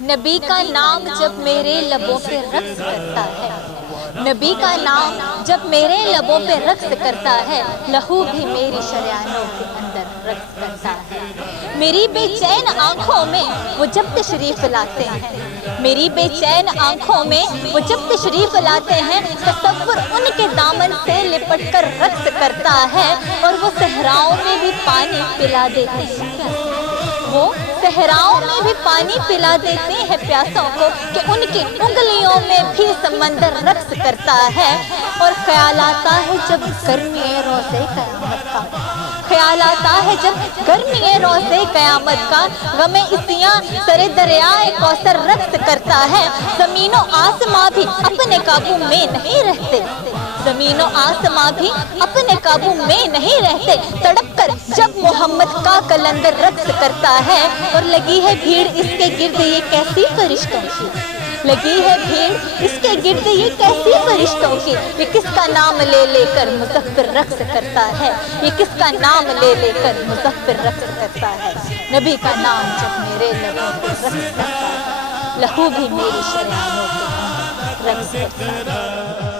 نبی کا نام جب میرے لبوں پہ رقص کرتا ہے، نبی کا نام جب میرے لبوں پہ رقص کرتا ہے، لہو بھی میری شریانوں کے اندر رقص کرتا ہے۔ میری بے چین آنکھوں میں وہ جب تشریف لاتے ہیں، میری بے چین آنکھوں میں وہ جب تشریف لاتے ہیں، تصور ان کے دامن سے لپٹ کر رقص کرتا ہے، اور وہ صحراؤں میں بھی پانی پلا دیتے ہیں، وہ صحراؤں میں بھی پانی پلا دیتے ہیں پیاسوں کو، کہ ان کی انگلیوں میں بھی سمندر رقص کرتا ہے۔ اور خیال آتا ہے جب گرمی روزے قیامت کا، خیال آتا ہے جب گرمی روزے قیامت کا، غم اسیاں سر دریائے کوثر رقص کرتا ہے۔ زمین و آسماں بھی اپنے قابو میں نہیں رہتے، زمین و آسماں بھی اپنے قابو میں نہیں رہتے، تڑپ کر جب محمد کا کلندر رقص کرتا ہے۔ اور لگی ہے بھیڑ اس کے گرد یہ کیسی فرشتوں کی، لگی ہے بھیڑ اس کے گرد یہ کیسی فرشتوں کی، یہ کس کا نام لے لے کر مظفر رقص کرتا ہے، یہ کس کا نام لے لے کر مظفر رقص کرتا ہے۔ نبی کا نام جب میرے لبوں پہ رقص کرتا ہے، لہو بھی میری شریانوں پہ رقص کرتا ہے۔